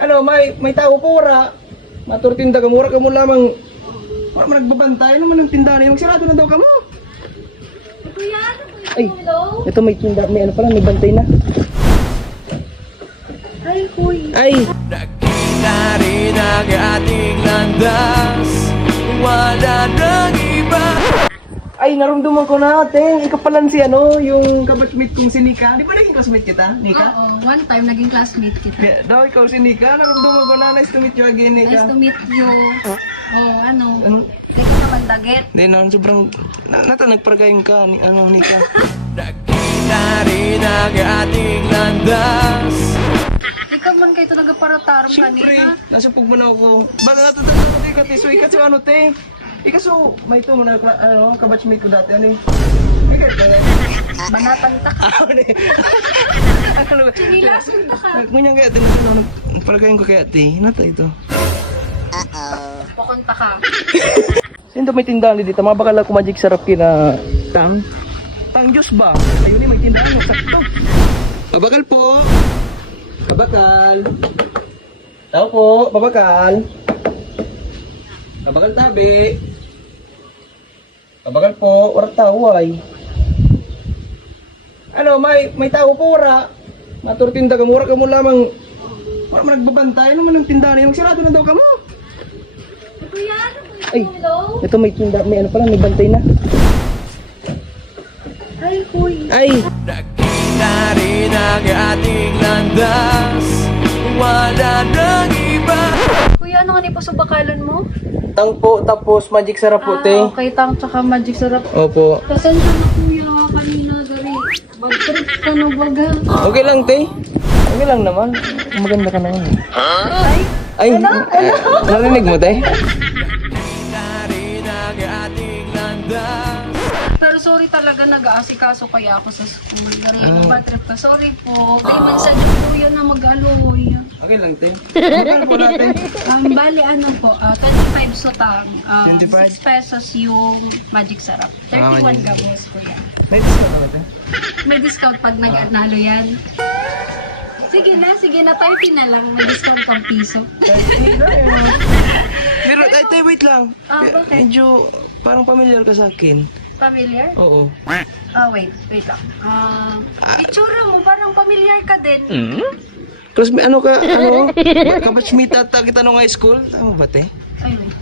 Ano, may tao po wala. Maturtinda ka, mura ka mo lamang. Wala man nagbabantay, ano man ang tindahan na magsirado na daw ka mo. Kuya, Ay, ito may tinda, may ano pala, may bantay na. ay, kuy. Ay, Nakita rin ang ating landas, wala nang iba. ay, naramdaman ko na, ate. Ikaw pala si ano, yung kabatchmate kong si Nika. Di ba naging classmate kita, Nika? Oo, one time naging classmate kita. Yeah, daw ikaw si Nika, naramdaman ko na. Nice to meet you again, Nika. Nice to meet you. Oh, ano? Ano? Hindi ka naman daget. Hindi na, sobrang, nagparagayin ka, Nika. Nakita rin ang ating landas. Di ka man kayo talaga paratarong Siyempre, kanina. nasupog mo na ako. Baka natatanda ko kayo, katiso. Ikaso ano, te? Ikaso, may ito mo na, ano, kabatchmate ko dati, ano eh. Ikaw, Banatan ta ka. ano eh. Ano ba? Sinilason ta ka. Ngunyan kaya, tinatanda, nagparagayin ko kaya, te. Nata ito. Pukunta ka. Sino may tindahan dito? Mabakala ko magic sarap kina Tang. Tang Diyos ba? Ayun may tindahan no, sakto. Babakal po. Babakal. Tao po, babakal. Babakal tabi. Babakal po, warak tao ay. Ano, may tao po wala. Maturtinda ka, mura ka mo lamang. Wala man nagbabantay, ano man ang tindahan na magsirado na daw ka mo. Kuya, Ay, hello? ito may tinda, may ano pala, may bantay na. Ay, kuy. Ay, Nakita rin ang ating landas, wala nang iba. Kuya, ano nga ni po sa bakalan mo? tang po, tapos magic sarap po, te. Okay, tang tsaka magic sarap. Opo. Pasensya na kuya, kanina gari. Mag-trip ka na baga. Okay lang, te. Okay lang naman. Maganda ka naman. Ay, Ay, narinig mo, te? Nakita rin ang ating landas. pero sorry talaga nag-aasikaso kaya ako sa school. Gari, bad trip ka. Sorry po. Kaya minsan yung kuya na mag-aloy. Okay lang, te. Magkano po natin? Bali ano po, 25 sa tang. 25? 6 pesos yung magic sarap. 31 gamos kuya. May discount na, te. May discount pag nag-analo yan. Sige na, 30 na lang. May discount pang piso. Pero, ay, te, wait lang. bakit? Medyo, parang familiar ka sa akin. Familiar? Oo. Wait lang. Itsura mo, parang familiar ka din. Kasi may ano ka, ano? Kabatchmate ata kita nung high school. Tama ba, te? Ay, wait.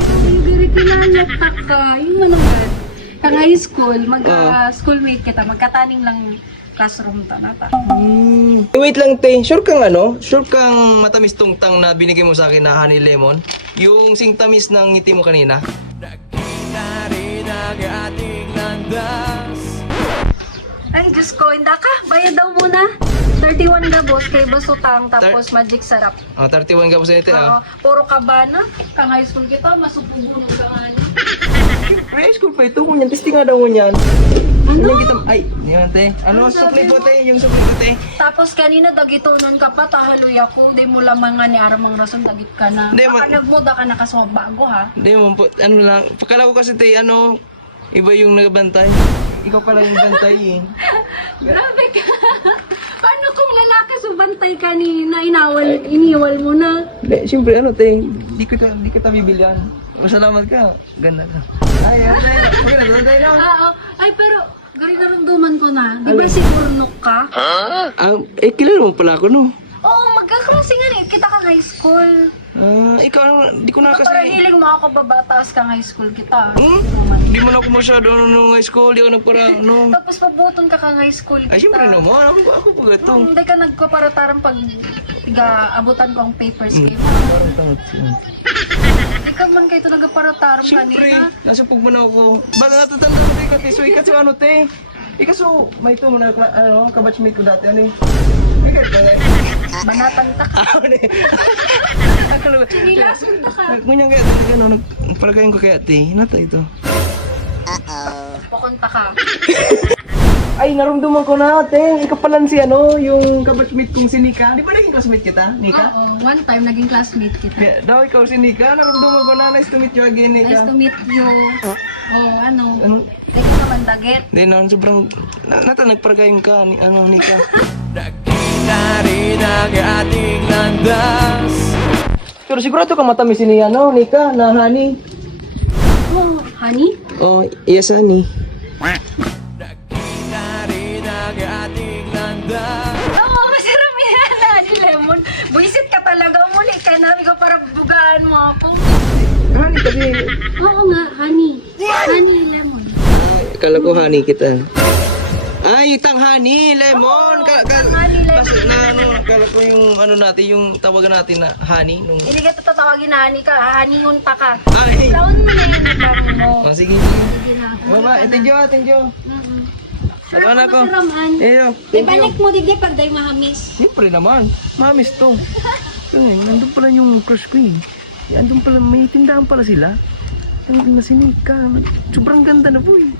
Ay, very kilala ka. Yung manungan. Kang high school, schoolmate kita. Magkataning lang classroom ta nata. Wait lang, te. Sure kang ano? Sure kang matamis tong tang na binigay mo sa akin na honey lemon? Yung singtamis ng ngiti mo kanina? Nakita rin ang ating landas. Ay, Diyos ko, hindi ka. Bayad daw muna. 31 gabos kay basutang tapos magic sarap. 31 ka po sa ito, ah. Puro kabana. Kang high school kita, masupugunog ka nga niya. High school pa ito. Ngunyan, testing nga daw ngunyan. Ano? Kita, ay, yun, te. Ano, supply po, te. Yung supply po, te. Tapos kanina dagitonon ka pa, tahaloy ako. Di mo lamang nga ni Aramang Rason, dagit ka na. Hindi, Baka nagmuda ka na kasama bago ha. Hindi mo po, ano lang. Pakala ko kasi, te, ano, iba yung nagbantay. Ikaw pala yung bantay, eh. Grabe ka. Paano kung lalaki subantay kanina, iniwal mo na? Hindi, siyempre, ano, te. Di kita bibilian. Masalamat ka. Ganda ka. Ay, maganda, bantay lang. Ay pero, gari naramdaman ko na. Di ba si Burnok ka? Kilala mo pala ako, no? Oo, magkaklasingan eh. Kita ka high school. Ikaw, di ko na kasi... Parang hiling mo ako babataas ka high school kita. Di mo na ako masyado nung high school, di ako nagpara, no. Tapos pabuton ka kang high school kita. Ay, siyempre naman, ako pa gato. Hindi ka nagpaparataran pag abutan ko ang papers game. Hindi ka man kayo talaga parataran Siyempre, kanina. nasupog mo na ako. Baka natatanda ko kayo, katiso. Ikaso ano, te? Ikaso, may ito mo na, ano, kabatchmate ko dati, ano eh. Ikaw, Banatan ta ka. ano eh. Sinilason ta ka. Ngunyan kaya, talaga, no, nagparagayin ko kaya, te. Nata ito. Pukunta ka. Ay, naramdaman ko na, te. Ikaw pala si ano, yung kabatchmate kong si Nika. Di ba naging classmate kita, Nika? Oo, one time naging classmate kita. Yeah, daw ikaw si Nika. Naramdaman ko na. Nice to meet you again, Nika. Nice to meet you. Oh, ano? Ano? Hindi ka naman daget. Hindi naman, sobrang... nagparagayin ka, Nika. Nakita rin ang ating landas. Pero sigurado ka matamis ni ano, Nika, na honey. Oh, honey? Oh, yes, honey. Nakita rin ang ating landas. Oo, masarap yan, honey lemon. Buisit ka talaga, muli ka na. Ikaw para bugaan mo ako. Honey, kasi... Oo nga, honey. Honey lemon. Akala ko honey kita. Ay, itang honey, lemon. honey, lemon. Kasi na ano, akala ko yung ano natin, yung tawagan natin na honey. Nung... Hindi ka tatawagin na honey ka, honey hunta ka. Ay! Laon mo na yung utang mo. Oh, sige. Sige na. Baba, thank you. Mm-mm. Ano na ko? Masarap, honey. Iyo, thank you. Ibalik mo digdi pag day mahamis. Siyempre naman, mamis to. Nandun pala yung crush ko eh. Andun pala, may tindahan pala sila. Ang nasinig ka. Sobrang ganda na po eh.